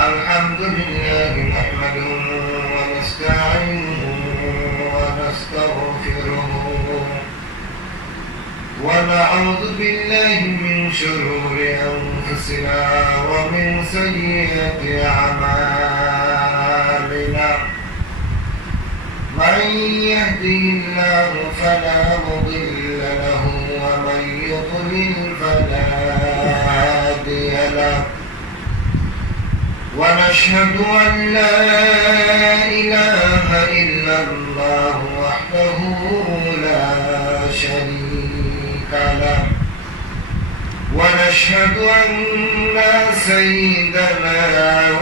الحمد لله نحمده ونستعينه ونستغفره ونعوذ بالله من شرور أنفسنا ومن سيئات أعمالنا من يهده الله فلا مضل له ومن يضلل فلا هادي له ونشهد أن لا إله إلا الله وحده لا شريك له ونشهد أن سيدنا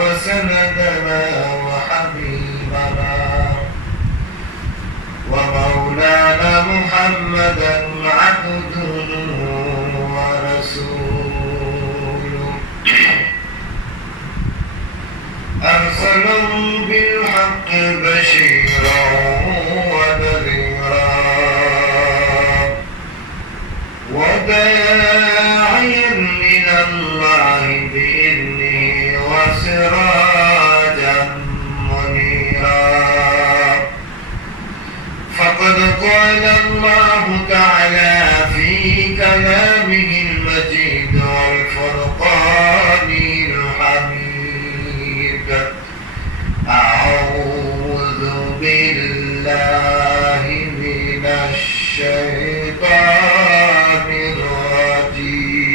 وسندنا وحبيبنا ومولانا محمدا عبده ورسوله أرسله بالحق بشيرا ونذيرا وداعيا إلى الله بإذنه وسراجا منيرا فقد قال الله تعالى في كلامه المجيد والفرقان الحميد أعوذ بالله من الشيطان الرجيم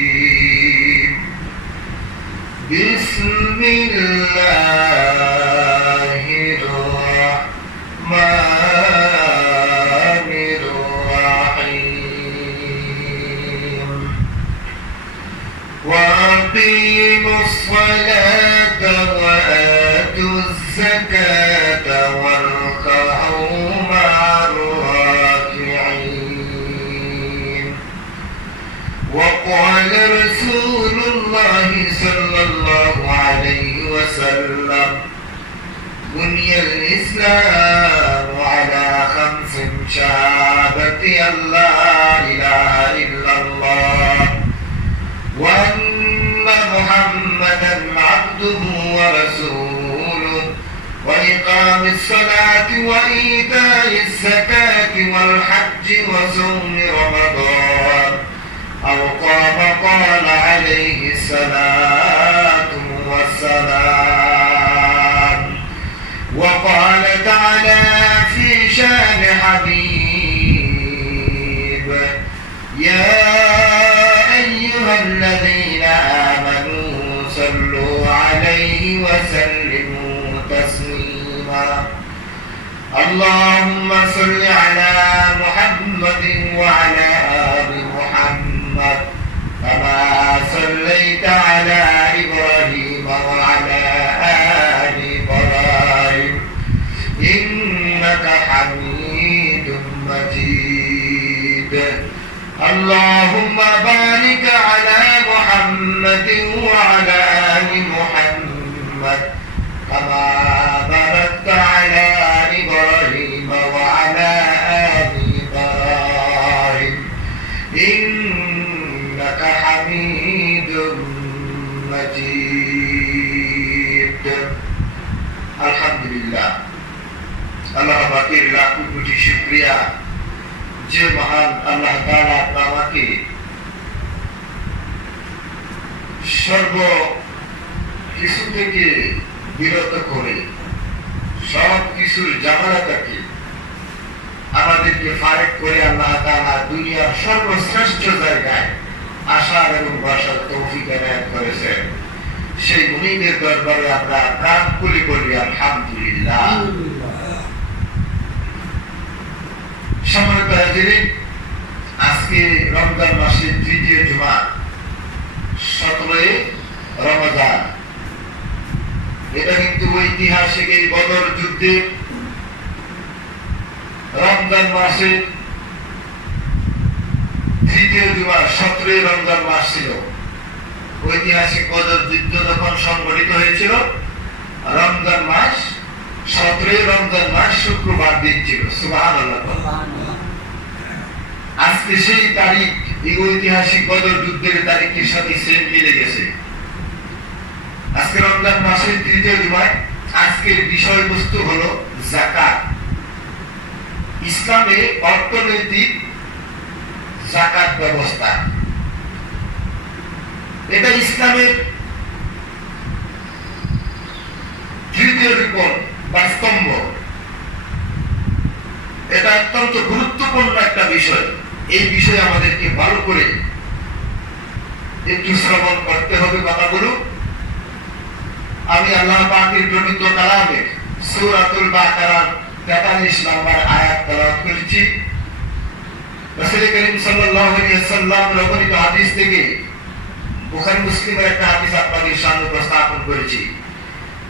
بسم الله الرحمن الرحيم وأقيموا الصلاة وآتوا الزكاة واركعوا مع الراكعين وقال رسول الله صلى الله عليه وسلم بني الإسلام على 5 شهادة أن لا إله إلا الله وأن محمدا عبده ورسوله وإقام الصلاة وإيتاء الزكاة والحج وصوم رمضان أو قال عليه الصلاة والسلام وقال تعالى في شان حبيب يا أيها الذين آمنوا صلوا عليه وسلموا تسليما اللهم صل على محمد وعلى آل محمد كما صليت على إبراهيم وعلى آل إبراهيم إنك حميد مجيد اللهم بارك على محمد وعلى آل محمد كما باركت على إبراهيم وعلى آل إبراهيم إنك حميد مجيد الحمد لله الله পাকের লাখ কোটি শুকরিয়া যে মহান আল্লাহ তাআলা আমাকে সর্ব কিছু থেকে বিরত করে সব কিছুর জামালাটাকে আমাদেরকে ফারেক করে আল্লাহ তাআলা দুনিয়ার সর্বশ্রেষ্ঠ জায়গায় আসার এবং বসার তৌফিক এনায়েত করেছেন সেই মুনিবের দরবারে আমরা প্রাণ খুলে বলি আলহামদুলিল্লাহ। সম্মানিত হাজিরিন, আজকে রমজান মাসের 3য় জুমা 17 রমজান। এটা কিন্তু ঐতিহাসিক এই বদর যুদ্ধে রমজান মাসের 3য় জুমা 17 রমজান মাস ছিল। ঐতিহাসিক বদর যুদ্ধ যখন সংঘটিত হয়েছিল রমজান মাস 17 রমজান মাস শুক্রবার দিন ছিল। সুবহানাল্লাহ। আজকে সেই তারিখ এই ঐতিহাসিক বদর যুদ্ধের তারিখের সাথে সেম মিলে গেছে। রমজান মাসের তৃতীয় জুমায় আজকের বিষয়বস্তু হলো যাকাত। ইসলামে অর্থনৈতিক যাকাত ব্যবস্থা, এটা ইসলামের তৃতীয় রিপন বা স্তম্ভ। এটা অত্যন্ত গুরুত্বপূর্ণ একটা বিষয়। এই বিষয়ে আমাদেরকে ভালো করে একটু শ্রবণ করতে হবে কথাগুলো। আমি আল্লাহ পাকের পবিত্র কালামের সূরাতুল বাকারার 43 নম্বর আয়াত তেলাওয়াত করেছি। রাসূল করিম সাল্লাল্লাহু আলাইহি ওয়াসাল্লাম বর্ণিত হাদিস থেকে বুখারী মুসলিমের একটা হাদিস আপনাদের সামনে উপস্থাপন করেছি।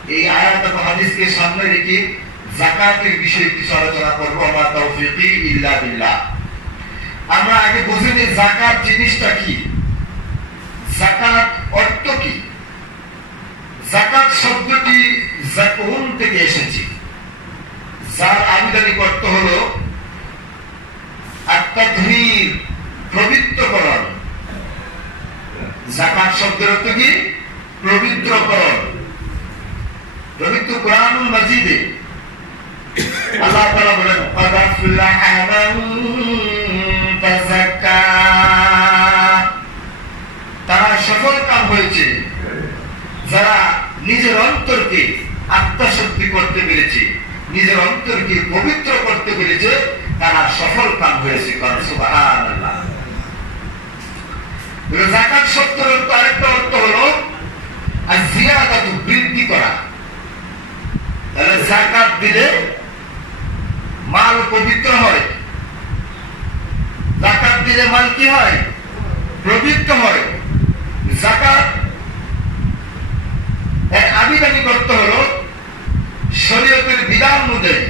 এই আয়াত এবং হাদিসকে সামনে রেখে যাকাতের বিষয়ে কিছু আলোচনা করব। আমার তাওফীকি ইল্লা বিল্লাহ। আমরা আগে বুঝে নিই যাকাত জিনিসটা কি, যাকাত অর্থ কি। যাকাত শব্দটি যাকুন থেকে এসেছে, যার আবিধানিক অর্থ হলো আত-তাতহীর, পবিত্রকরণ। যাকাত শব্দের অর্থ কি? পবিত্রকরণ। পবিত্র কুরআনুল মাজিদে আল্লাহ তাআলা বলেন ক্বাদ আফলাহা মান তাযাক্কা, তারা সফল কাম হয়েছে যারা নিজের অন্তরকে আত্মশুদ্ধি করতে পেরেছে, নিজের অন্তরকে পবিত্র করতে পেরেছে, তারা সফল কাম হয়েছে। কারণ সুবহানাল্লাহ। যাকাত শব্দের অর্থ আরেকটা অর্থ হলো আয-জিয়াদাতু, বৃদ্ধি করা। তাহলে যাকাত দিলে মাল পবিত্র হয়, যাকাত দিলে মাল কি হয়? পবিত্র হয়। যাকাত এর আবিধানিক অর্থ হলো শরীয়তের বিধান অনুযায়ী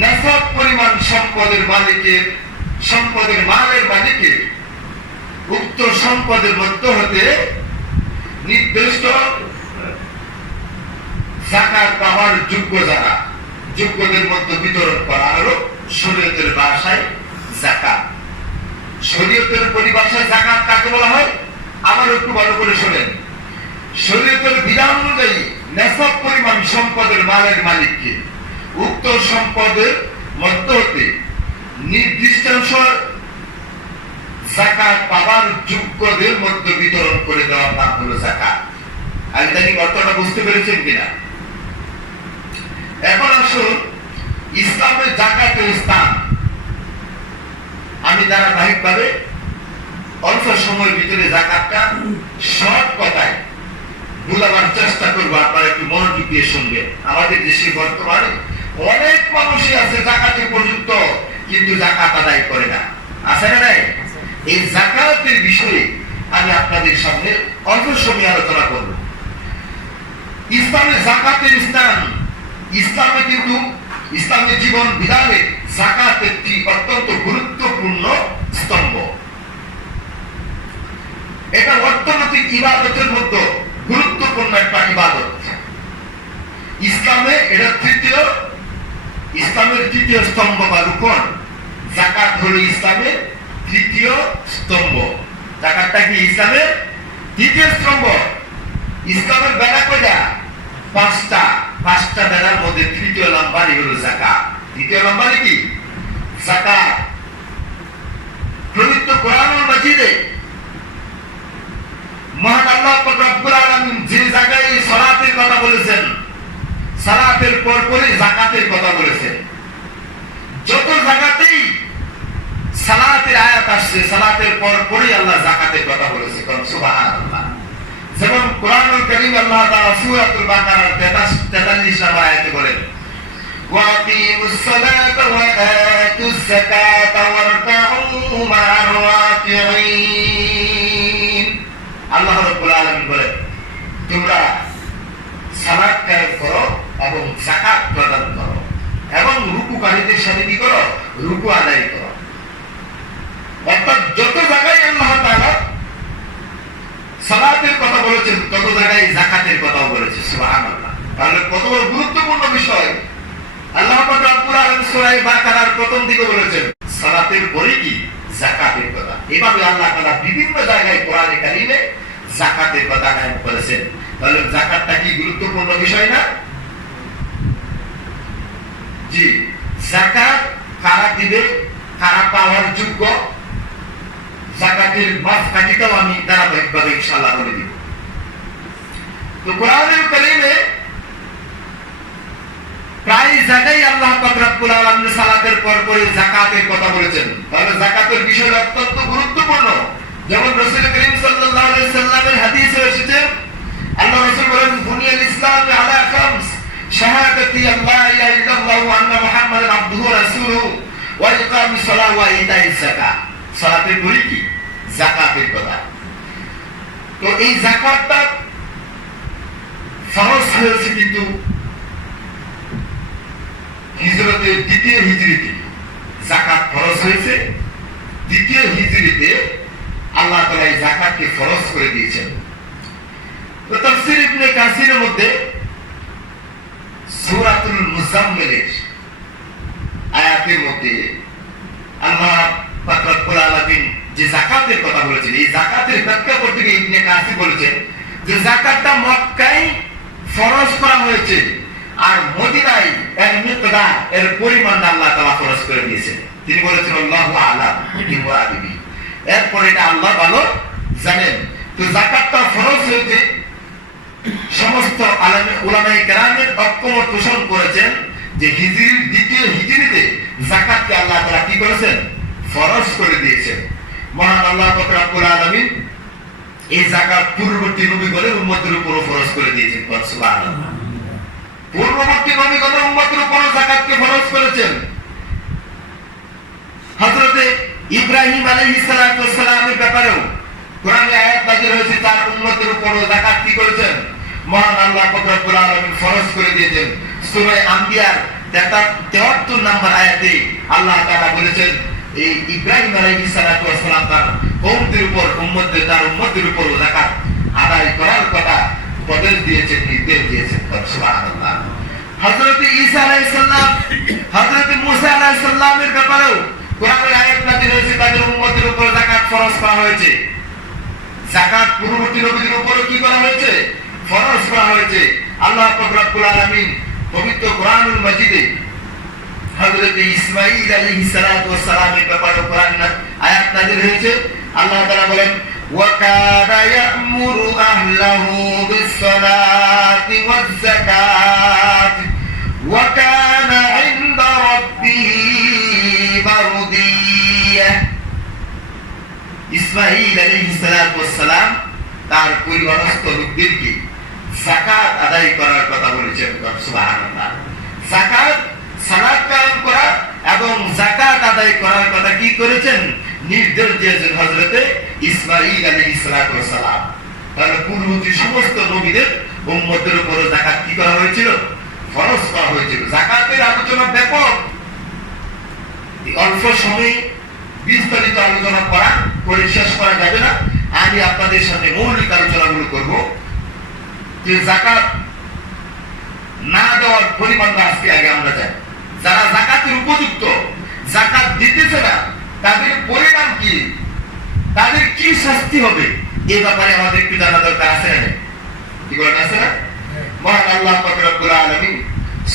নিসাব পরিমাণ সম্পদের মালিকের, সম্পদের মালের মালিকের উক্ত সম্পদের মধ্য হতে নির্দিষ্ট যাকাত পাওয়ার যোগ্য যারা, যোগ্যদের মধ্যে বিতরণ করা হলো শরীয়তের ভাষায় যাকাত। শরীয়তের পরিভাষায় যাকাত কাকে বলা হয়? আবার একটু ভালো করে শোনেন। শরীয়তের বিধান অনুযায়ী নিসাব পরিমাণ সম্পদের মালের মালিককে উক্ত সম্পদের মধ্য হতে নির্দিষ্টাংশ যাকাত পাওয়ার যোগ্যদের মধ্যে বিতরণ করে দেওয়ার নাম হলো যাকাত। আবিধানিক অর্থটা বুঝতে পেরেছেন কিনা? এখন আসুন ইসলামের যাকাতের স্থান আমি ধারাবাহিকভাবে অল্প সময়ের ভিতরে যাকাতটা শর্ট কথায় বুঝাবার চেষ্টা করবো। আপনারা একটু মনোযোগ দিয়ে শুনবেন। আমাদের দেশে বর্তমানে অনেক মানুষই আছে যাকাতের উপযুক্ত, কিন্তু যাকাত আদায় করে না। আছে না নাই? এই যাকাতের বিষয়ে আমি আপনাদের সামনে অল্প সময় আলোচনা করব। ইসলামের যাকাতের স্থান, ইসলামে কিন্তু ইসলামের জীবন বিধানে যাকাত একটি অত্যন্ত গুরুত্বপূর্ণ স্তম্ভ। এটা অর্থনৈতিক ইবাদতের মধ্যে গুরুত্বপূর্ণ একটা ইবাদত। ইসলামে এটা ইসলামের তৃতীয় স্তম্ভ বা রুকন। যাকাত হলো ইসলামের তৃতীয় স্তম্ভ। যাকাতটা কি ইসলামের তৃতীয় স্তম্ভ। ইসলামের বেড়া কয়টা? পাঁচটা বেড়ার মধ্যে তৃতীয় নাম্বারই হলো যাকাত। তৃতীয় নাম্বারই কি? যাকাত। পবিত্র কুরআনুল মাজিদে মহান আল্লাহ পাক রব্বুল আলামিন যে জায়গায় সালাতের কথা বলেছেন, সালাতের পরপরই যাকাতের কথা বলেছেন। যত জায়গাতেই সালাতের আয়াত আসছে, সালাতের পরপরই আল্লাহ যাকাতের কথা বলেছে। কারণ সুবহানাল্লাহ। যেমন কুরআনুল কারীম আল্লাহ তাআলা সূরাতুল বাকারার 43 নম্বর আয়াতে বলেন ওয়াকিমুস সালাতা ওয়া আতুজ যাকাতা ওয়ারকাউ মা'আর রাকিঈন। আল্লাহ রাব্বুল আলামিন বলেন তোমরা সালাত কায়েম করো এবং যাকাত প্রদান করো এবং রুকুকারীদের সাথে কি করো? রুকু আদায় করো। অর্থাৎ যত জায়গায় আল্লাহ তাআলা সালাতের কথা বলেছেন তত জায়গায় যাকাতের কথাও বলেছে। সুবহানাল্লাহ। তাহলে কত বড় গুরুত্বপূর্ণ বিষয়। আল্লাহ পাক রব্বুল আলামিন সূরা বাকারার প্রথম দিকে বলেছেন সালাতের পরে কি? যাকাতের কথা। এভাবে আল্লাহ তাআলা বিভিন্ন জায়গায় কোরআনে কারীমে যাকাতের কথা আয়াত করেছেন। তাহলে যাকাতটা কি গুরুত্বপূর্ণ বিষয় না? জি, যাকাত কারা দিবে, কারা পাওয়ার যোগ্য, যাকাতের মাপকাঠিটাও আমি ধারাবাহিকভাবে ইনশাআল্লাহ বলে দিব। তো কোরআনুল কারীমে প্রায় জায়গায় আল্লাহ পাক রব্বুল আলামিন সালাতের পর পরে যাকাতের কথা বলেছেন। তাহলে যাকাতের বিষয় অত্যন্ত গুরুত্বপূর্ণ। যেমন রাসূল করিম সাল্লাল্লাহু আলাইহি সাল্লামের হাদিসে এসেছে, আল্লাহ রাসূল বলেন, বুনিয়াল ইসলাম আলা খামস, শাহাদাতি আল্লা ইলাহা ইল্লাল্লাহ ওয়া আন্না মুহাম্মাদান আবদুহু ওয়া রাসূলুহু ওয়া ইকামিস সালাহ ওয়া ইতাইজ যাকাত। সালাতের পরে কি? যাকাতের কথা। তো এই যাকাতটা ফরজ হয়েছে কিন্তু হিজরতের দ্বিতীয় হিজরিতে। যাকাত ফরজ হয়েছে দ্বিতীয় হিজরিতে, আল্লাহ তাআলা এই যাকাতকে ফরজ করে দিয়েছেন। তো তাফসীর ইবনে কাসিরের মধ্যে সূরাতুল মুজাম্মিলের আয়াতের মধ্যে আল্লাহ পাক রব্বুল আলামিন যে যাকাতের কথা বলেছেন, এই যাকাতের ব্যাখ্যা করতে গিয়ে ইবনে কাসির বলেছেন যে যাকাতটা মক্কায় ফরজ করা হয়েছে, আর মদিনায় এর মিকদার, এর পরিমাণ আল্লাহ তাআলা ফরজ করে দিয়েছেন। তিনি বলেছেন আল্লাহু আ'লাম বিমুরাদিহি, এরপর এটা আল্লাহ ভালো জানেন। তো যাকাতটা ফরজ হয়েছে, সমস্ত উলামায়ে কেরামের ঐকমত পোষণ করেছেন যে হিজরির দ্বিতীয় হিজরিতে যাকাতকে আল্লাহ তাআলা কি করেছেন? ফরজ করে দিয়েছেন। মহান আল্লাহ পাক রব্বুল আলামিন এই যাকাত পূর্ববর্তী নবীগণের উম্মতের উপর ফরজ করে দিয়েছেন। সুবহানাল্লাহ। পূর্ববর্তী নবীগণের উম্মতের উপর যাকাতকে ফরজ করেছেন। হযরত ইব্রাহিম আলাইহিস সালাতু ওয়াস সালামের ব্যাপারেও কোরআনে আয়াত নাযিল হয়েছে, তার উম্মতের উপর যাকাত কি করেছেন? মহান আল্লাহ পাক রব্বুল আলামিন ফরজ করে দিয়েছেন। সূরা আম্বিয়ার 73 নম্বর আয়াতে আল্লাহ তাআলা বলেছেন, এই ইব্রাহিম আলাইহিস সালাতু ওয়াস সালাম তার কওমদের উপর, তার উম্মতের উপর যাকাত আদায় করার কথা উপদেশ দিয়েছেন, নির্দেশ দিয়েছেন। সুবহানাল্লাহ। হযরত ঈসা আলাইহিস সালাম, হযরত মুসা আলাইহিস সালামের ব্যাপারেও কোরআনের আয়াত নাযিল হয়েছে, তাদের উম্মতের উপর যাকাত ফরজ করা হয়েছে। যাকাত পূর্ববর্তী নবীদের উপর কি করা হয়েছে? ফরজ করা হয়েছে। আল্লাহ পাক রব্বুল আলামিন পবিত্র কোরআনুল মাজিদে হযরত ইসমাঈল আলাইহিস সালাতু ওয়াস সালামের ব্যাপারে কোরআন আয়াত নাযিল হয়েছে। আল্লাহ তাআলা বলেন, ওয়া কানা ইয়া'মুরু আহলাহু বিস-সালাতি ওয়াজ-যাকাত ওয়া কানা 'ইনদা রাব্বিহি মারদিয়া। ইসমাঈল আলাইহিস সালাতু ওয়াস সালাম তার পরিবারস্থ লোকদেরকে যাকাত আদায় করার কথা বলেছেন। সুবহানাল্লাহ। যাকাত, সালাত কায়েম করা এবং যাকাত আদায় করার কথা কি করেছেন? নির্দেশ দিয়েছেন হযরতে ইসমাঈল আলাইহিস সালাতু ওয়াস সালাম। তাহলে পূর্ববর্তী সমস্ত নবীদের উম্মতের উপর যাকাত কি করা হয়েছিল? ফরজ করা হয়েছিল। যাকাতের আলোচনা ব্যাপক, অল্প সময়ে বিস্তারিত আলোচনা করে শেষ করা যাবে না। আমি আপনাদের সাথে মৌলিক আলোচনাগুলো করব যে যাকাত না দেওয়ার পরিমাণটা আজকে আগে আমরা জানি। যারা যাকাতের উপযুক্ত, যাকাত দিতেছে না, তাদের পরিণাম কি, তাদের কি শাস্তি হবে, এই ব্যাপারে আমাদের একটু জানা দরকার আছে না? কি বলেন, আছে না? মহান আল্লাহ পাক রব্বুল আলামিন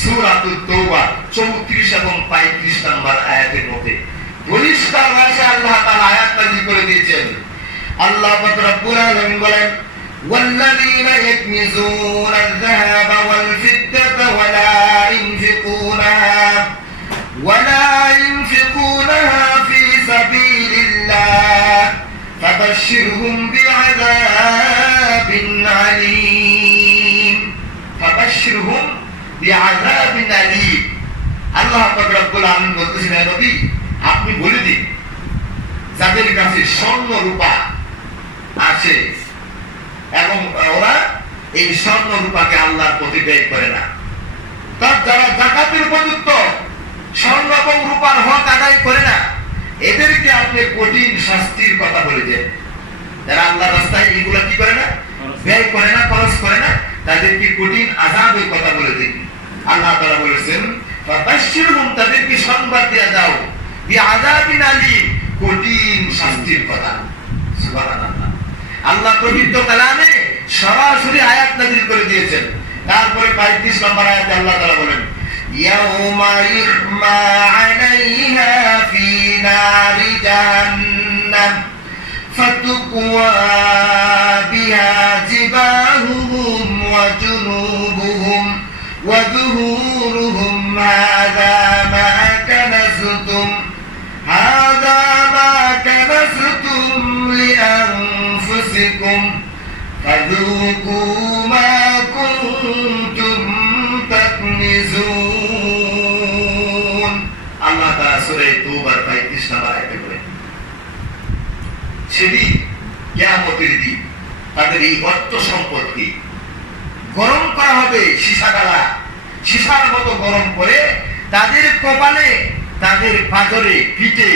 সূরাতুত তাওবা 34 এবং 35 নম্বর আয়াতের মধ্যে পরিষ্কার ভাষায় আল্লাহ তাআলা আয়াত নাযিল করে দিয়েছেন। আল্লাহ পাক রব্বুল আলামিন বলেন, والذين يكنزون الذهب والفضة ولا ينفقونها في سبيل الله فبشرهم بعذاب أليم। আল্লাহ পাক রব্বুল আলামিন বলতেছেন, হে নবী, আপনি বলে দিন যাদের কাছে স্বর্ণ রূপা আছে এবং ওরা এই স্বর্ণ রূপাকে আল্লাহর পথে ব্যয় করে না, তার যারা যাকাতের উপযুক্ত স্বর্ণ এবং রূপার হক আদায় করে না, এদেরকে আপনি কঠিন শাস্তির কথা বলে দেন। যারা আল্লাহর রাস্তায় এগুলো কি করে না, ব্যয় করে না, খরচ করে না, তাদেরকে কঠিন আযাবের কথা বলে দিন। আল্লাহ তাআলা বলেছেন, ফাবাশশিরহুম, তাদেরকে সংবাদ দেয়া দাও, বিআযাবিন আলীম, কঠিন শাস্তির কথা। সুবহানাল্লাহ। আল্লাহ পবিত্র কালামে সরাসরি আয়াত নাযিল করে দিয়েছেন। তারপরে 35 নম্বর আয়াতে আল্লাহ তাআলা বলেন, ইয়াউমা ইউহমা আলাইহা ফি নারি জাহান্নাম ফাতুকওয়া বিহা জিবাহুহুম ওয়া জুনুবুহুম ওয়া যুহুরুহুম হাযা মা কানাজতুম লিআনফুসিকুম ফাযুকু মা কুনতুম তাকনিজুন। আল্লাহ তাআলা সূরা তওবার 35 নম্বর আয়াতে বলেন, সেদিন কিয়ামতের দিন তাদের এই অর্থ সম্পদকে গরম করা হবে, সীসার মতো গরম করে তাদের কপালে, তাদের পাথরে, পিঠে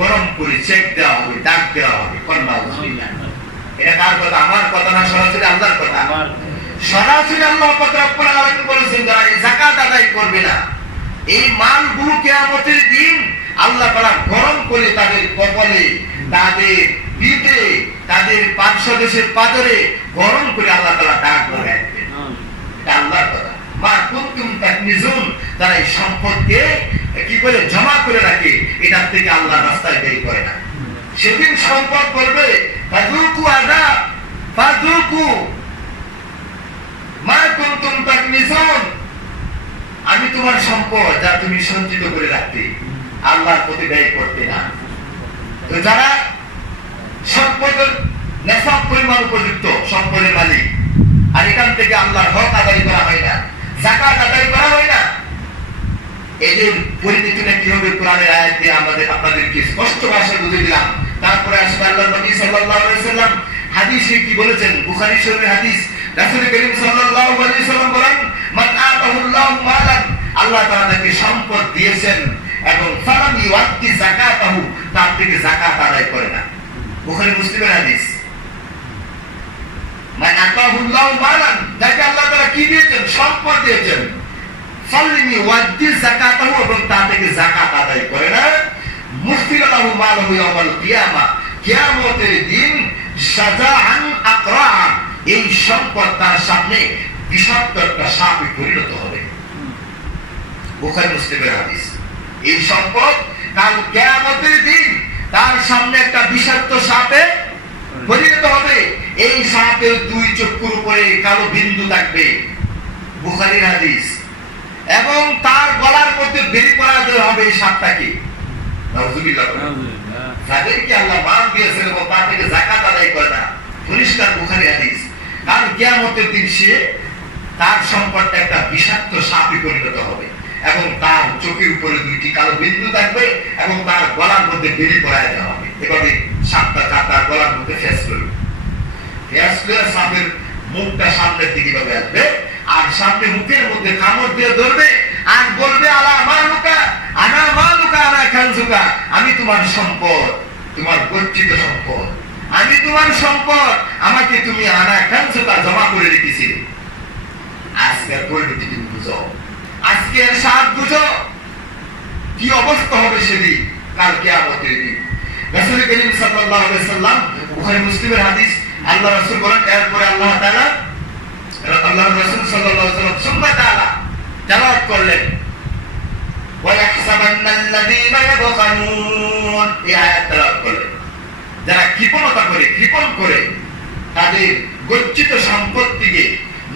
গরম করে চেক দেওয়া হবে, দাগ দেওয়া হবে। এটা কার কথা? আমার কথা না, সরাসরি আল্লাহর কথা। সরাসরি আল্লাহ পাক রব্বুল আলামিন বলেছেন, যারা এই যাকাত আদায় করবে না, এই মালগুলো কিয়ামতের দিন আল্লাহ তাআলা গরম করে তাদের কপালে, তাদের পিঠে, তাদের পাদদেশের পাথরে গরম করে আল্লাহ তাআলা দাগ করে রাখবেন। এটা আল্লাহর কথা। মা কুনতুম তাকনিজুন, তারা এই সম্পদকে কি করে জমা করে রাখে, এটার থেকে আল্লাহর রাস্তায় ব্যয় করে না। সেদিন সম্পদ বলবে, ফাযুকু আযাব ফাযুকু মা কুনতুম তাকনিজুন, আমি তোমার সম্পদ যা তুমি সঞ্চিত করে রাখতে, আল্লাহর প্রতি ব্যয় করতে না। তো যারা সম্পদের নেশাব পরিমাণ উপযুক্ত সম্পদের মালিক, আর এখান থেকে আল্লাহর হক আদায় করা হয় না, যাকাত আদায় করা হয় না, এদের পরিণতিটা কি হবে? কোরআনের আয়াত দিয়ে আপনাদেরকে স্পষ্ট ভাষায় বুঝিয়ে দিলাম। তারপরে আসবে আল্লাহর নবী সাল্লাল্লাহু আলাইহি সাল্লাম হাদিসে কি বলেছেন, বুখারী শরীফের হাদিস। রাসূল করিম সাল্লাল্লাহু আলাইহি সাল্লাম বলেন, মান আতাহুল্লাহু মালান, আল্লাহ তাআলা তাকে সম্পদ দিয়েছেন এবং ফালাম ইউআদ্দি যাকাতাহু, তার থেকে যাকাত আদায় করে না। বুখারী মুসলিমের হাদিস। মান আতাহুল্লাহু মালান, যাকে আল্লাহ তাআলা কি দিয়েছেন? সম্পদ দিয়েছেন। ফালাম ইউআদ্দি যাকাতাহু, এবং তার থেকে যাকাত আদায় করে না। মুফতিলাহু মালহু ইয়াউমাল কিয়ামা, কিয়ামতের দিন সাজাআন আকরা, এই সম্পদ তার সামনে বিষাক্ত একটা সাপে পরিণত হবে। বুখারী মুসলিমের হাদিস। এই সম্পদ কাল কিয়ামতের দিন তার সামনে একটা বিষাক্ত সাপে পরিণত হবে। এই সাপের দুই চক্ষুর উপরে কালো বিন্দু থাকবে, বুখারীর হাদিস। এবং তার গলার মধ্যে বেরি করা হবে এই সাপটাকে। নাউযুবিল্লাহ। যাদেরকে আল্লাহ মাল দিয়েছেন এবং তার থেকে যাকাত আদায় করে না, পরিষ্কার বুখারী হাদিস। কারণ কিয়ামতের দিন সে, তার সম্পদটা একটা বিষাক্ত সাপে পরিণত হবে এবং তার চোখের উপরে দুইটি কালো বিন্দু থাকবে এবং তার গলার মধ্যে বেরি করায় দেওয়া হবে। এভাবে সাপটা তার গলার মধ্যে ফেস করবে। ফেস করে সাপের মুখটা সামনের দিকে ভাবে আসবে, আর সামনে মুখের মধ্যে কামড় দিয়ে ধরবে আর বলবে, আলা মালুকা আনা মালুকা আনা খানজুকা, আমি তোমার সম্পদ, তোমার গচ্ছিত সম্পদ, আমি তোমার সম্পদ, আমাকে তুমি আনা খানজুকা জমা করে রেখেছিলে। আজকের পরিণতি তুমি বুঝো, আজকের সাত বুঝো কি অবস্থা হবে সেদিন, কাল কিয়ামতের দিন। রাসূল করিম সাল্লাল্লাহু আলাইহি সাল্লাম, বুখারী মুসলিমের হাদিস। আল্লাহ রাসূল বলেন, এরপরে আল্লাহ তাআলা, আল্লাহর রাসূল সাল্লাল্লাহু আলাইহি ওয়াসাল্লাম সুম্মা তাআলা তেলাওয়াত করলেন, ওয়া ইয়াহসাবান্নাল্লাযীনা ইয়াবখালুন, এই আয়াত তেলাওয়াত করলেন। যারা কৃপণ করে তাদের গচ্ছিত সম্পত্তিকে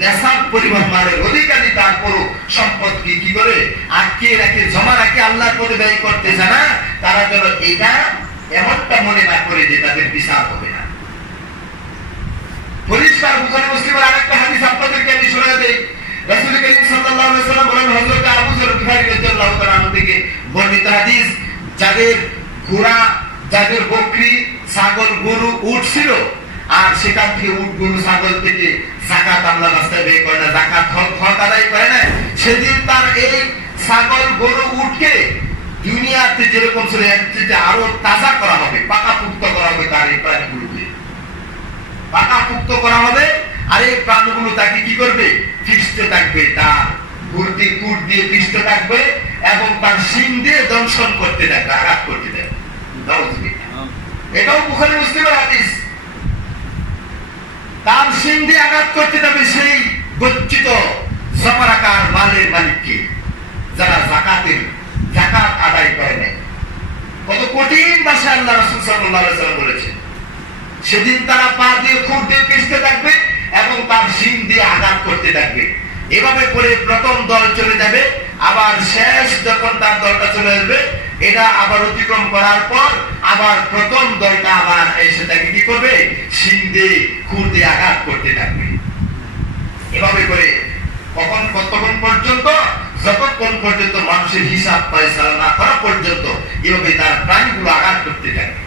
নেশাব পরিমাণ মালের অধিকারী, তারপরও সম্পদকে কি করে আটকে রাখে, জমা রাখে, আল্লাহর পথে ব্যয় করতে জানা, তারা যেন এটা এমনটা মনে না করে যে তাদের বিচার হবে না। পরিষ্কার বুখারী মুসলিমের আরেকটা হাদিস আপনাদেরকে আমি শোনাতে দেই। রাসূল করিম সাল্লাল্লাহু আলাইহি ওয়াসাল্লাম বলেন, হযরত আবু যর গিফারী রাদিয়াল্লাহু তাআলা আনহু থেকে বর্ণিত হাদিস, যাদের ঘোড়া, যাদের বকরি, ছাগল, গরু, উট ছিল, আর সেখান থেকে উট, গরু, ছাগল থেকে যাকাত আল্লাহর রাস্তায় ব্যয় করে না, যাকাত হক আদায় করে না, সেদিন তার এই ছাগল, গরু, উটকে দুনিয়াতে যেরকম ছিল এর থেকে আরো তাজা করা হবে, পাকাপুক্ত করা হবে। তার এই প্রাণীগুলোকে পাকাপুক্ত করা হবে, আর এই প্রাণীগুলো তাকে কি করবে? ফিসতে থাকবে, তার গুর্দি কুট দিয়ে ফিসতে থাকবে এবং তার শিং দিয়ে দংশন করতে থাকবে, আঘাত করতে থাকবে। এটাও বুখারী মুসলিমের হাদিস। তার সিং দিয়ে আঘাত করতে যাবে সেই গচ্ছিত জবরাকার মালের মালিককে, যারা জাকাত আদায় করে নেয়। কত কঠিন ভাষায় আল্লাহ রাসূল সাল্লাল্লাহু আলাইহি ওয়াসাল্লাম বলেছেন। সেদিন তারা পা দিয়ে খুঁট দিয়ে পিষতে থাকবে এবং তার সিং দিয়ে আঘাত করতে থাকবে। এভাবে করে প্রথম দল চলে যাবে, আবার শেষ যখন তার দলটা চলে আসবে, এটা আবার অতিক্রম করার পর আবার প্রথম দলটা আবার এসে তাকে কি করবে, সিং দিয়ে খুঁট দিয়ে আঘাত করতে থাকবে। এভাবে করে কতক্ষণ পর্যন্ত, যতক্ষণ পর্যন্ত মানুষের হিসাব পয়সালা না করা পর্যন্ত এভাবে তার প্রাণীগুলো আঘাত করতে থাকবে।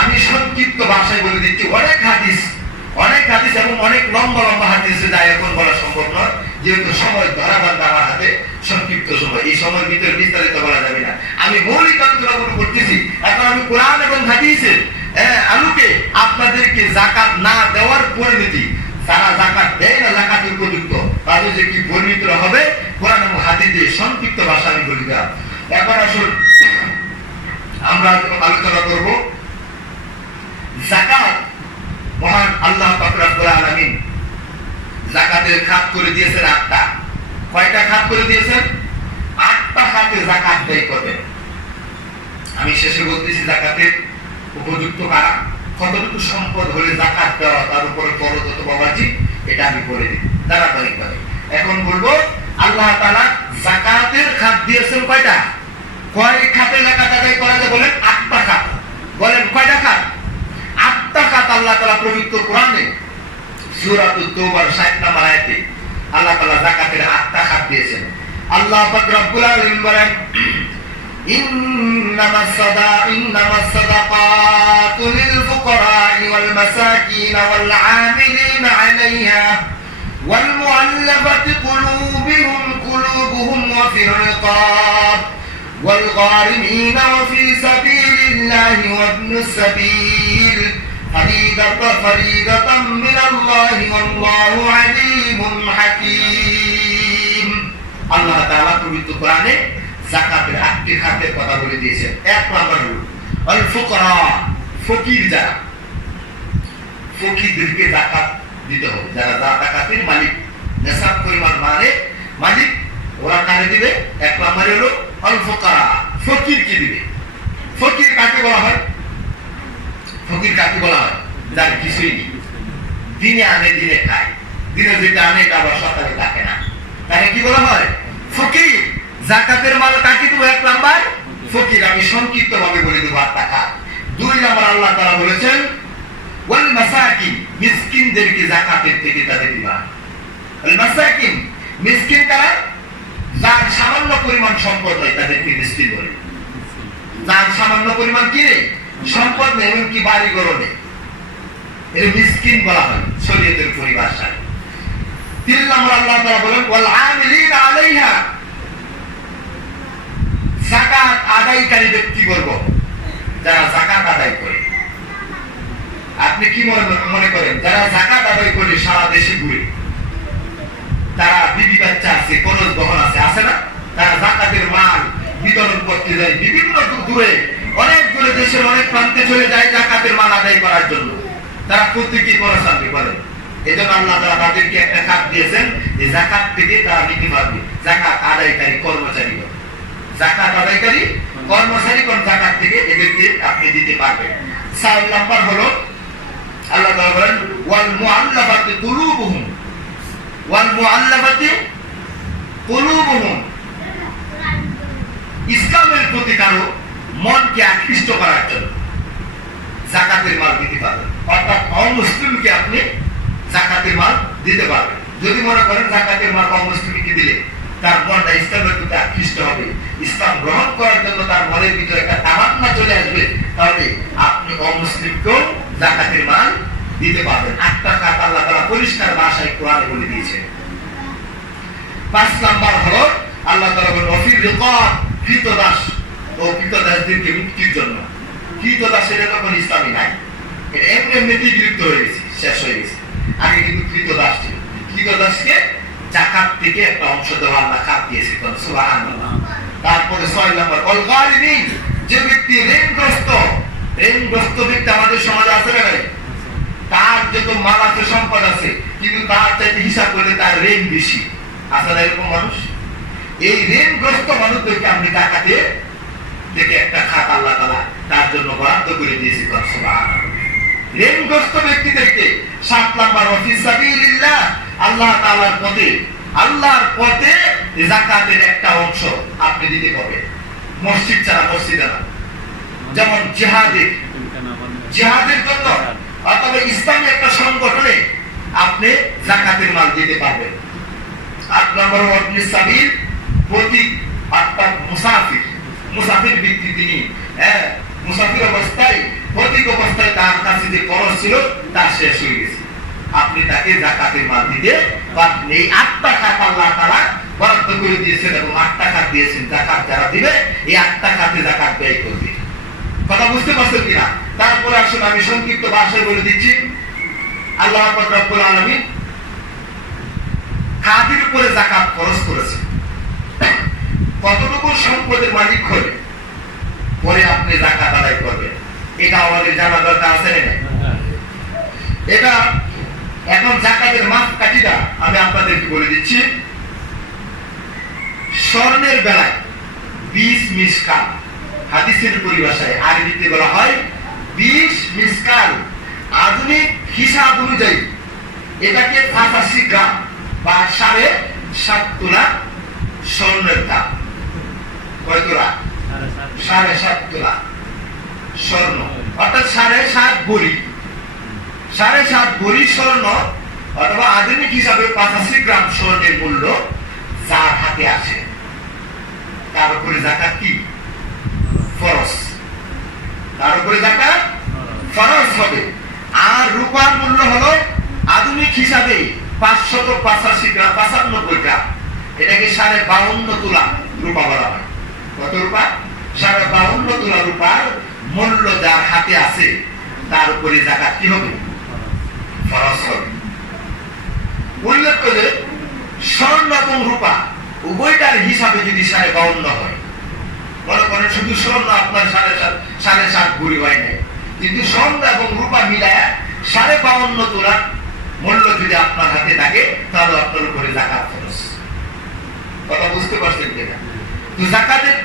আমি সংক্ষিপ্ত ভাষায় বলে দিচ্ছি, অনেক হাদিস এবং অনেক লম্বা লম্বা হাদিসে যায়, এখন বলা সম্ভব নয়, যেহেতু সময় ধরাবান্ধা আমার হাতে, সংক্ষিপ্ত সময়, এই সময়ের ভিতরে বিস্তারিত বলা যাবে না। আমি মৌলিক আলোচনা করতেছি। এখন আমি কোরআন এবং হাদিসের আলোকে আপনাদেরকে যাকাত না দেওয়ার পরিণতি, তারা যাকাত দেয় না, যাকাতের উপযুক্ত, তাদের যে কি পরিণতি হবে কোরআন এবং হাদিসে সংক্ষিপ্ত ভাষা আমি বলে দিলাম। এখন আসুন আমরা আলোচনা করব যাকাত। মহান আল্লাহ পাক রব্বুল আলামিন যাকাতের খাত করে দিয়েছেন 8টা। কয়টা খাত করে দিয়েছেন? 8টা খাতে যাকাত ব্যয় করবেন। আমি শেষে বলতেছি যাকাতের উপযুক্ত কারা, কতটুকু সম্পদ হলে যাকাত দেওয়া, তার উপরে ফরজ অথবা ওয়াজিব, এটা আমি বলে দিই ধারাবাহিকভাবে। এখন বলবো আল্লাহ তাআলা যাকাতের খাত দিয়েছেন কয়টা? কয় খাতে যাকাত আদায় করা যায় বলেন? 8টা খাত। বলেন কয়টা খাত? 8টা খাত আল্লাহ তাআলা পবিত্র কোরআনে সূরাতুত তাওবার 60 নম্বর আয়াতে আল্লাহ তাআলা যাকাতের 8টা খাত দিয়েছেন। আল্লাহ পাক রব্বুল আলামিন বলেন, ইন্নামাস সাদাকাতু লিল ফুকারা'i ওয়াল মাসাকিন ওয়াল 'আমিলিনা 'আলাইহা ওয়াল মু'আল্লাফাতি কুলুবুহুম ওয়া ফির রিকাব ওয়াল গারিমিনা ওয়া ফি সাবিলিল্লাহি ওয়া ইবনুস সাবিল ফরিদাতাম মিনাল্লাহি ওয়াল্লাহু আলীমুন হাকীম। আল্লাহ তাআলা পবিত্র কোরআনে যাকাতের 8টি খাতের কথা বলে দিয়েছেন। 1 নম্বর হলো আল ফুকারা, ফকির যারা, ফকিরদেরকে যাকাত দিতে হবে। যারা যাকাতের মালিক, নিসাব পরিমাণ মালিক, ওরা কারে দিবে? 1 নম্বর হলো আল ফুকারা, ফকির কি দিবে। ফকির কাকে বলা হয়? ফকির কাকে বলা হয়? যার কিছুই নেই, দিনে আনে দিনে খায়, দিনে যেটা আনে এটা আবার সকালে থাকে না, তাকে কি বলা হয়? ফকির। যাকাতের মাল কাকে দেবো? 1 নাম্বার ফকির। আমি সংক্ষিপ্ত ভাবে বলে দেবো 8টা খাত। 2 নাম্বার আল্লাহ তাআলা বলেছেন ওয়াল মাসাকিন, মিসকিনদেরকে যাকাতের থেকে তাদের দিবা। আল মাসাকিন, মিসকিন কারা? যার সামান্য পরিমাণ সম্পদ হয় তাদেরকে মিসকিন বলে। যার সামান্য পরিমাণ কি সম্পদ নেই, এমনকি বাড়ি ঘর নেই, এর মিসকিন বলা হয় শরীয়তের পরিভাষায়। 3 নম্বর আল্লাহ তাআলা বলেন ওয়াল আমিলিনা আলাইহা, যাকাত আদায়কারী ব্যক্তিবর্গ, যারা যাকাত আদায় করে। আপনি কি মনে করেন যারা যাকাত আদায় করে সারা দেশে ঘুরে, তারা বিবি বাচ্চা আছে, খরচ বহন আছে না? তারা যাকাতের মাল বিতরণ করতে যায় বিভিন্ন দূরে, অনেক দূরে, দেশের অনেক প্রান্তে চলে যায় যাকাতের মাল আদায় করার জন্য। তারা প্রত্যেকেই খরচ আনতে পারে। এই জন্য আল্লাহ তাআলা তাদেরকে একটা খাত দিয়েছেন, এই যাকাত থেকে তারা নিতে পারবে। যাকাত আদায়কারী কর্মচারী, যাকাত আদায়কারী কর্মচারী কোন যাকাত থেকে এদেরকে আপনি দিতে পারবেন। 4 নাম্বার হলো আল্লাহ তাআলা বলেন ওয়াল মুআল্লাফাতি কুলুবুহুম, ওয়াল মুআল্লাফাতি কুলুবুহুম, ইসলামের প্রতি কারো মনকে আকৃষ্ট করার জন্য যাকাতের মাল দিতে পারবেন। অর্থাৎ অমুসলিমকে আপনি যাকাতের মাল দিতে পারবেন। যদি মনে করেন যাকাতের মাল অমুসলিমকে দিলে তার মনটা ইসলামের প্রতি আকৃষ্ট হবে, ইসলাম গ্রহণ করার জন্য তার মনের ভিতরে একটা তামান্না চলে আসবে, তাহলে আপনি অমুসলিমকেও যাকাতের মাল দিতে পারবেন। 8টা খাত আল্লাহ তাআলা পরিষ্কার ভাষায় কোরআনে বলে দিয়েছেন। 5 নাম্বার হলো আল্লাহ তাআলা বলেন ওয়াফির রিকাব, কৃতদাস ও কৃতদাসদেরকে মুক্তির জন্য। কৃতদাস এটা তখন ইসলামী নাই, এটা এমনিতেই বিলুপ্ত হয়ে গেছে, শেষ হয়ে গেছে। আগে কিন্তু কৃতদাস ছিল। কৃতদাসকে যাকাত থেকে একটা অংশ দেওয়া আল্লাহ খাত দিয়েছে, সুবহানাল্লাহ। তারপরে 6 নম্বর অল গারিমিন, যে ব্যক্তি ঋণগ্রস্ত ব্যক্তি আমাদের সমাজে আছে না? যত মাল আছে সম্পদ আছে, কিন্তু তার চাইতে হিসাব করলে তার ঋণ বেশি। আসলে এরকম মানুষ, এই ঋণগ্রস্ত মানুষদেরকে আপনি টাকাতে থেকে একটা খাত আল্লাহ তাআলা তার জন্য বরাদ্দ করে দিয়েছে। ঋণগ্রস্ত ব্যক্তিদেরকে 7 নাম্বার ফি সাবিলিল্লাহ, আল্লাহ তাআলার পথে, আল্লাহর পথে যাকাতের একটা অংশ আপনি দিতে হবে। মসজিদ ছাড়া মসজিদে না, যেমন জিহাদের জন্য অথবা ইসলামী একটা সংগঠনে আপনি যাকাতের মাল দিতে পারবেন। 8 নম্বর ওয়াবনি সাবিল, প্রতীক অর্থাৎ মুসাফির ব্যক্তি তিনি, মুসাফির অবস্থায়, প্রতীক অবস্থায় তার কাছে যে খরচ ছিল তা শেষ হয়ে গেছে, আপনি তাকে যাকাতের মাল দিতে পারবেন। এই 8টা খাত আল্লাহ তাআলা বরাদ্দ করে দিয়েছেন এবং 8টা খাত দিয়েছেন। যাকাত যারা দিবে এই 8টা খাতে যাকাত ব্যয় করবে। কথা বুঝতে পারছেন কিনা? তারপরে আসলে আমি সংক্ষিপ্ত ভাষায় বলে দিচ্ছি। আল্লাহ পাক রব্বুল আলামিন খাতের উপরে যাকাত খরচ করেছে। কতটুকু সম্পদের মালিক হলে পরে আপনি যাকাত আদায় করবেন, এটা আমাদের জানা দরকার আছে না? এটা এখন যাকাতের মাপকাঠিটা আমি আপনাদেরকে বলে দিচ্ছি। স্বর্ণের বেলায় 20 মিসকাল, হাদিসের পরিভাষায় আরবিতে বলা হয় 20 মিসকাল। আধুনিক হিসাব অনুযায়ী এটাকে 85 গ্রাম বা 7.5 তোলা স্বর্ণের দাম। কয় তোলা? 7.5 তোলা স্বর্ণ, অর্থাৎ 7.5 ভরি। 7.5 ভরি স্বর্ণ অথবা আধুনিক হিসাবে 85 গ্রাম স্বর্ণের মূল্য যার হাতে আছে তার উপরে যাকাত কি? ফরজ। তার উপরে যাকাত ফরজ হবে। আর রূপার মূল্য হলো আধুনিক হিসাবে 585 গ্রাম, 95 গ্রাম। এটাকে 52.5 তোলা রূপা বলা হয়। কত রূপা? 52.5 তোলা রূপার মূল্য যার হাতে আছে তার উপরে যাকাত কি হবে? ফরজ হবে। উল্লেখ করে স্বর্ণ এবং রূপা উভয়টার হিসাবে যদি 52.5 হয়, মনে করেন শুধু স্বর্ণ আপনার 7.5 ভরি হয় নাই, কিন্তু স্বর্ণ এবং রূপা মিলায় 52.5 তোলা মূল্য যদি আপনার হাতে থাকে তাহলে আপনার উপরে যাকাত ফরজ। কথা বুঝতে পারছেন কিনা? তো যাকাতের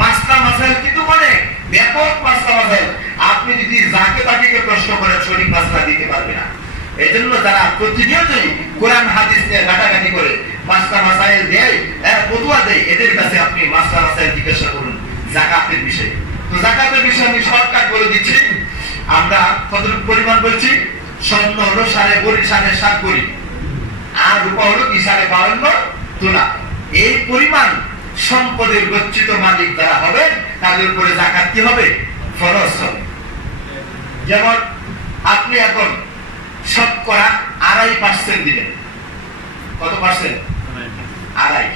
মাসলা মাসাইল কিন্তু অনেক ব্যাপক মাসলা মাসাইল। আপনি যদি যাকে তাকে প্রশ্ন করেন সঠিক মাসলা দিতে পারবে না। এই জন্য যারা প্রতিনিয়তই কোরআন হাদিস নিয়ে ঘাটাঘাটি করে মাসলা মাসাইল দেয়, ফতোয়া দেয়, এদের কাছে আপনি মাসলা মাসাইল জিজ্ঞাসা করুন যাকাতের বিষয়ে। তো যাকাতের বিষয়ে আমি শর্টকাট বলে দিচ্ছি। আমরা কতটুকু পরিমাণ বলছি? স্বর্ণ হলো 7.5 ভরি, আর রূপা হলো কি 52.5 তোলা। এই পরিমাণ সম্পদের গচ্ছিত মালিক যারা হবে তাদের উপরে যাকাত কি হবে? ফরজ হবে। যেমন আপনি এখন শতকরা 2.5% দিলেন। কত পার্সেন্ট? 2.5।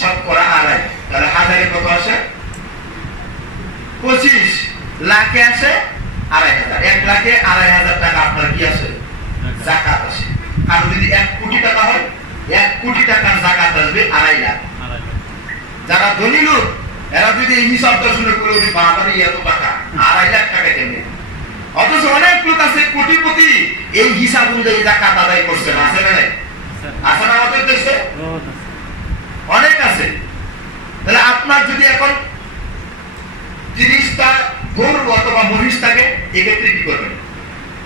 শতকরা 2.5, তাহলে হাজারে কত আসে? 25 লাখে আসে 2.5,000। 1 লাখে 2.5,000 টাকা আপনার কি আসে? যাকাত আসে। আর যদি 1 কোটি টাকা হয়, 1 কোটি টাকার যাকাত আসবে 2.5 লাখ। যারা ধনী লোক এরা যদি এই হিসাবটা শুনে করে বাবারে এত টাকা 2.5 লাখ টাকা কেমনে? অথচ অনেক লোক আছে কোটিপতি এই হিসাব অনুযায়ী যাকাত আদায় করছে না, আছে না? আছে না আমাদের দেশে? অনেক আছে। তাহলে আপনার যদি এখন 30টা গরু অথবা মহিষ থাকে, এক্ষেত্রে কি করবেন?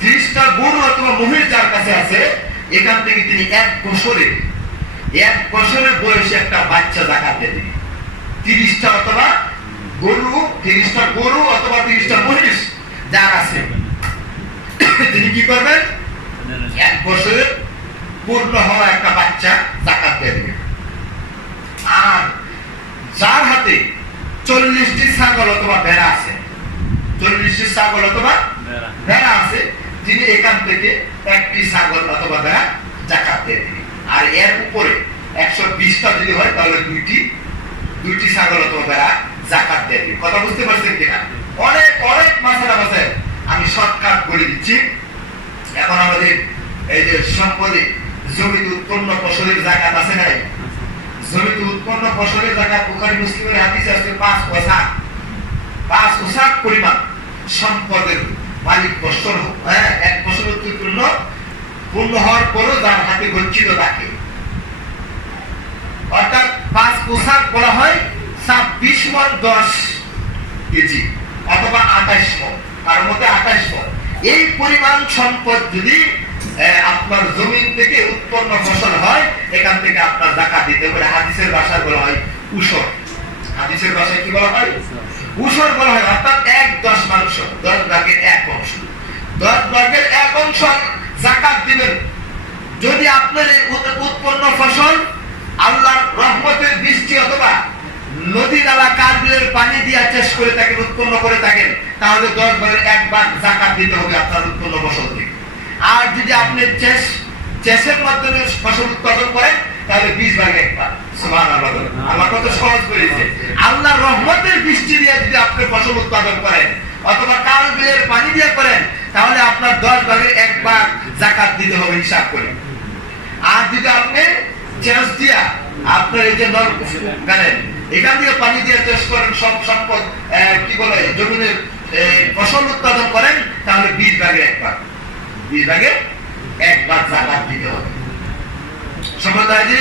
30টা গরু অথবা মহিষ যার কাছে আছে, এখান থেকে তিনি 1 বছরের বয়সে একটা বাচ্চা যাকাত দেবে। 30টা গরু অথবা 30টা মহিষ যার আছে তিনি কি করবেন? 1 বছরের পূর্ণ হওয়া একটা বাচ্চা যাকাত দেবে। আর যার হাতে 40টি ছাগল অথবা ভেড়া আছে, 40টি ছাগল অথবা ভেড়া আছে, তিনি এখান থেকে 1টি ছাগল অথবা ভেড়া যাকাত দেবে। আর এর উপরে 120টা যদি হয় তাহলে 2টি ছাগল অথবা ভেড়া যাকাত দেবে। কথা বুঝতে পারছেন কিনা? অনেক অনেক মাসালা আছে, আমি শর্টকাট করে দিচ্ছি। এখন আমাদের এই যে সম্পদে জমিতে উৎপন্ন ফসলের যাকাত আছে নাই? জমিতে উৎপন্ন ফসলের যাকাত বুখারী মুসলিমের হাদিসে আছে 5 ওসাক পরিমাণ সম্পদের মালিক বছর, হ্যাঁ 1 বছর পূর্ণ হওয়ার পরও যার হাতে গচ্ছিত থাকে, অর্থাৎ 5 পোশাক বলা হয় 26 মণ 10 কেজি অথবা 28 মণ, তার মধ্যে 28 মণ। এই পরিমাণ সম্পদ যদি আপনার জমিন থেকে উৎপন্ন ফসল হয়, এখান থেকে আপনার যাকাত দিতে হবে। হাদিসের ভাষায় বলা হয় উশর। হাদিসের ভাষায় কি বলা হয়? উশর বলা হয়, অর্থাৎ 1/10 মাংস, 10 ভাগের 1 অংশ, 10 ভাগের 1 অংশ যাকাত দিবেন। যদি আপনার উৎপন্ন ফসল আল্লাহর রহমতের বৃষ্টি অথবা নদী নালা খাল বিলের পানি দিয়ে চাষ করে থাকেন, উৎপন্ন করে থাকেন, তাহলে 10 ভাগের 1 ভাগ যাকাত দিতে হবে আপনার উৎপন্ন ফসল থেকে। আর যদি আপনি চাষের মাধ্যমে ফসল উৎপাদন করেন, তাহলে 20 ভাগে 1 ভাগ। সুবহানাল্লাহ। আল্লাহ কত সহজ করেছে। আল্লাহর রহমতের বৃষ্টি দিয়ে যদি আপনি ফসল উৎপাদন করেন অথবা খাল বিলের পানি দিয়ে করেন, তাহলে আপনার 10 ভাগের 1 ভাগ যাকাত দিতে হবে হিসাব করে। আর যদি আপনি চাষ দিয়া আপনার এই যে জানেন এখান থেকে পানি দিয়ে চাষ করেন, সব সম্পদ কি বলে জমিনের ফসল উৎপাদন করেন, তাহলে 20 ভাগে 1 ভাগ, 20 ভাগে 1 ভাগ যাকাত দিতে হবে। সম্প্রদায় যে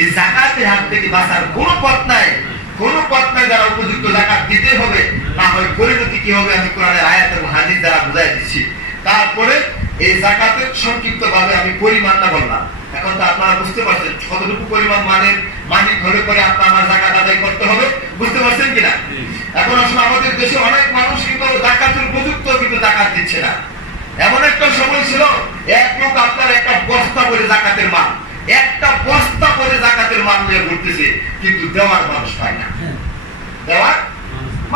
এই যাকাতের হাত থেকে বাঁচার কোনো পথ নাই, কোনো পথ নাই। যারা উপযুক্ত যাকাত দিতে হবে, না হয় পরিণতি কি হবে আমি কোরআনের আয়াত এবং হাদিস দ্বারা বুঝাই দিচ্ছি। তারপরে এই যাকাতের সংক্ষিপ্ত ভাবে আমি পরিমাণটা বললাম। এখন তো আপনারা বুঝতে পারছেন কতটুকু পরিমাণ মালিক হলে পরে আপনার আমার যাকাত আদায় করতে হবে, বুঝতে পারছেন কিনা? এখন আসলে আমাদের দেশে অনেক মানুষ কিন্তু যাকাতের উপযুক্ত কিন্তু যাকাত দিচ্ছে না। এমন একটা সময় ছিল, এক লোক আপনার একটা বস্তা করে যাকাতের মাল, একটা বস্তা করে যাকাতের মাল নিয়ে ঘুরতেছে, কিন্তু দেওয়ার মানুষ পায় না, দেওয়ার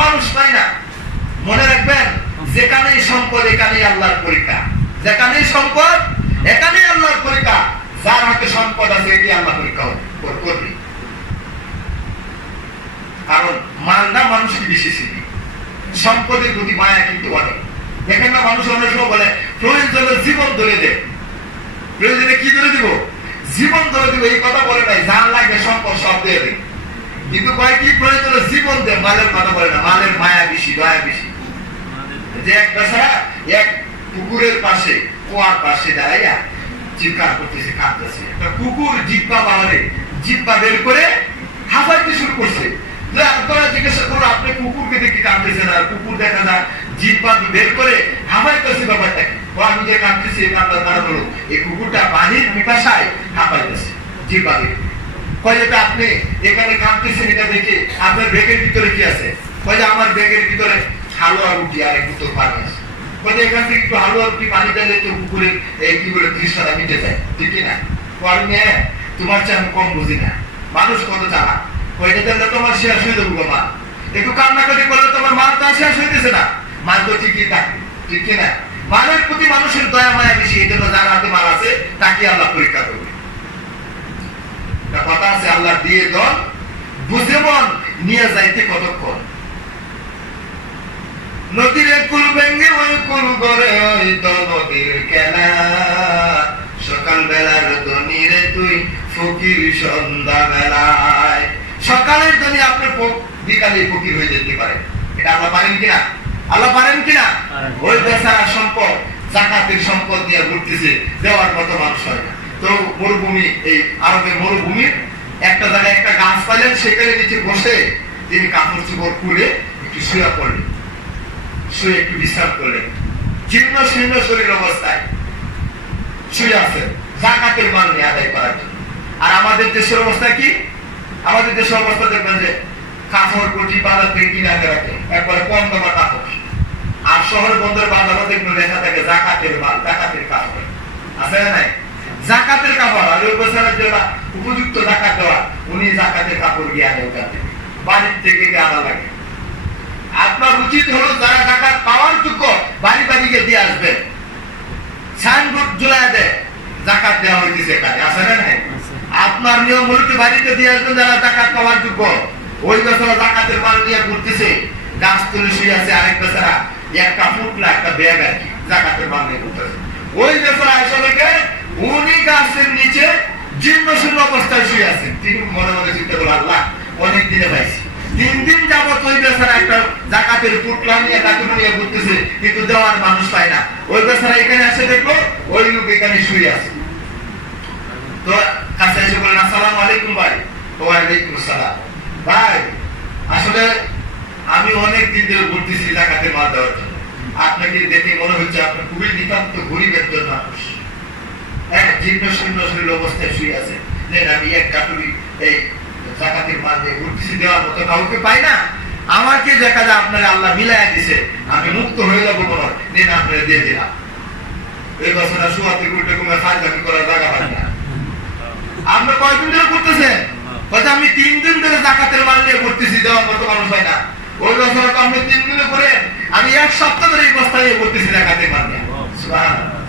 মানুষ পায় না। মনে রাখবেন, যেখানেই সম্পদ এখানেই আল্লাহর পরীক্ষা, যেখানেই সম্পদ এখানেই আল্লাহর পরীক্ষা। যার হাতে সম্পদ আছে এটি আল্লাহ পরীক্ষা করবে, কারণ মালদা মানুষকে বেশি চিনি, সম্পদের প্রতি মায়া কিন্তু অনেক। দেখেন না, মানুষ অনেক সময় বলে প্রয়োজনে জীবন ধরে দেব, প্রয়োজনে কি ধরে দিব? জীবন ধরে দিব। এই কথা বলে নাই, যার লাগে সম্পদ সব দিয়ে দেব, কিন্তু কয় কি প্রয়োজনে জীবন দেব, মালের কথা বলে না। মালের মায়া বেশি, দয়া বেশি। যে এক বেচারা এক পুকুরের পাশে, কুয়ার পাশে দাঁড়াইয়া চিৎকার করতেছে, কাঁদতেছে। একটা কুকুর জিব্বা বাড়ালে জিব্বা বের করে হাঁপাইতে শুরু করছে। আপনারা জিজ্ঞাসা করুন, আপনি কুকুরকে দেখে কাঁদতেছেন, আর কুকুর দেখা যায় জিব্বা বের করে হাঁপাইতেছে, ব্যাপারটা কি? আমি যে কাঁদতেছি এই কান্দার কারণ হলো এই কুকুরটা পানির পিপাসায় হাঁপাইতেছে জিব্বা বের। কয় যে আপনি এখানে কাঁদতেছেন, এটা দেখে আপনার ব্যাগের ভিতরে কি আছে? কয় যে আমার ব্যাগের ভিতরে হালুয়া রুটি আর এক বোতল পানি আছে। এখান থেকে একটু হালুয়া রুটি পানি দিলে তো কুকুরের কি বলে তৃষ্ণাটা মিটে যায়, ঠিক না? তোমার চেয়ে আমি কম বুঝি না, মানুষ কত চালা। ওইটা দিলে তোমার শেষ হয়ে যাবো মা, একটু কান্নাকাটি করলে তোমার মার তা শেষ হইতেছে না, মার তো ঠিকই থাকে, ঠিক না? মানের প্রতি মানুষের দয়া মায়া বেশি, এই জন্য যার হাতে মাল আছে তাকে আল্লাহ পরীক্ষা করবে। কথা আছে, আল্লাহ দিয়ে দল বুঝে মন নিয়ে যাইতে কতক্ষণ। নদীর কুল ভেঙে ওই কুল করে ওই তো নদীর খেলা, সকাল বেলার ধনী রে তুই ফকির সন্ধ্যা বেলায়। সকালের ধনী আপনি বিকালে ফকির হয়ে যেতে পারেন, এটা আল্লাহ পারেন কিনা? আল্লাহ পারেন কিনা? ওই বেচারা সম্পদ যাকাতের সম্পদ নিয়ে ঘুরতেছে, দেওয়ার মতো মানুষ হয় না। তো মরুভূমি, এই আরবের মরুভূমির একটা জায়গায় একটা গাছ পাইলেন, সেখানে নিচে বসে তিনি কাপড় চোপড় খুলে একটু শুয়ে পড়লেন, শুয়ে একটু বিশ্রাম করলেন। জীর্ণ শীর্ণ শরীর অবস্থায় শুয়ে আছেন যাকাতের মাল নিয়ে আদায় করার জন্য। আর আমাদের দেশের অবস্থা কি? আমাদের দেশের অবস্থা দেখবেন যে কাপড় কোটি বাজার থেকে কিনে আনতে রাখে, একবারে কম দামা কাপড়। আর শহর বন্দর বাজারও দেখবেন লেখা থাকে জাকাতের মাল, জাকাতের কাপড় আছে না নাই? জাকাতের কাপড়। আর ওই বছরের জন্য উপযুক্ত জাকাত দেওয়া, উনি জাকাতের কাপড় গিয়ে আনে ওখান থেকে, বাড়ির থেকে গিয়ে আনা লাগে। আপনার উচিত হলো যারা জাকাত পাওয়ার যোগ্য বাড়ি বাড়ি গিয়ে দিয়ে আসবেন, সাইনবোর্ড ঝুলায় দেয় জাকাত দেওয়া হইতেছে এখানে, আছে না নাই? আপনার নিয়ম হলো কি বাড়িতে দিয়ে আসবেন যারা জাকাত পাওয়ার যোগ্য। ওই বেচারা জাকাতের মাল নিয়ে ঘুরতেছে, গাছ তুলে শুয়ে আছে, আরেক বেচারা একটা ফুটলা একটা ব্যাগ আর কি জাকাতের মাল নিয়ে ঘুরতেছে। ওই বেচারা এসে দেখে উনি গাছের নিচে জীর্ণ শীর্ণ অবস্থায় শুয়ে আছেন। তিনি মনে মনে চিন্তা করলেন, আল্লাহ অনেক দিনে পাইছি, দিন যাবত ওই বেচারা একটা জাকাতের পুটলা নিয়ে কাতুন নিয়ে ঘুরতেছে, কিন্তু দেওয়ার মানুষ পায় না। ওই বেচারা এখানে আসে, দেখলো ওই লোক এখানে শুয়ে আছে, তো কাছে এসে বললেন আসসালামু আলাইকুম ভাই। ওয়ালাইকুম আসসালাম। ভাই আসলে আমি অনেক দিন ধরে ঘুরতেছি জাকাতের মাল দেওয়ার জন্য, আপনাকে দেখে মনে হচ্ছে আপনি খুবই নিতান্ত গরিব একজন মানুষ, হ্যাঁ জীর্ণ শীর্ণ শরীর অবস্থায় শুয়ে আছে, আমি এক কাটুরি এই জাকাতের মাল দিয়ে ঘুরতেছি, দেওয়ার মতো কাউকে পাই না, আমাকে দেখা যায় আপনারা আল্লাহ মিলাইয়া দিছে, আমি মুক্ত হয়ে যাবো মনে হয়, নেন আপনারা দিয়ে দিলাম। এই বছর শুয়াতে উল্টে কমে ফাঁকি করার জায়গা পাই না। আপনি কয়দিন ধরে করতেছেন? বলছে আমি 3 দিন ধরে জাকাতের মাল নিয়ে ঘুরতেছি, দেওয়ার মতো মানুষ হয় না। ওই বছর আপনি 3 দিনে করে, আমি 1 সপ্তাহ ধরে এই বস্তা নিয়ে ঘুরতেছি জাকাতের মাল নিয়ে। সুবহানাল্লাহ।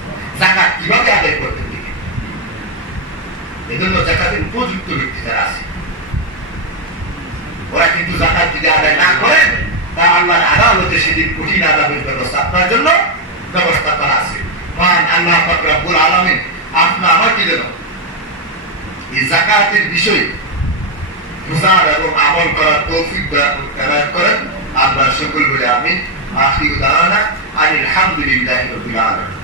জাকাত কিভাবে আদায় করতে দিকে, এজন্য জাকাতের উপযুক্ত ব্যক্তি যারা আছে ওরা কিন্তু জাকাত যদি আদায় না করেন, তা আল্লাহর আদালতে সেদিন কঠিন আযাবের ব্যবস্থা আপনার জন্য ব্যবস্থা করা আছে। মহান আল্লাহ পাক রব্বুল আলামিন আপনা আমাকে যেন এই জাকাতের বিষয়ে বুঝার এবং আমল করার তৌফিক দান করেন। আমরা সকল বলে আমিন। আখিরু দাওয়ানা আলহামদুলিল্লাহি রাব্বিল আলামিন।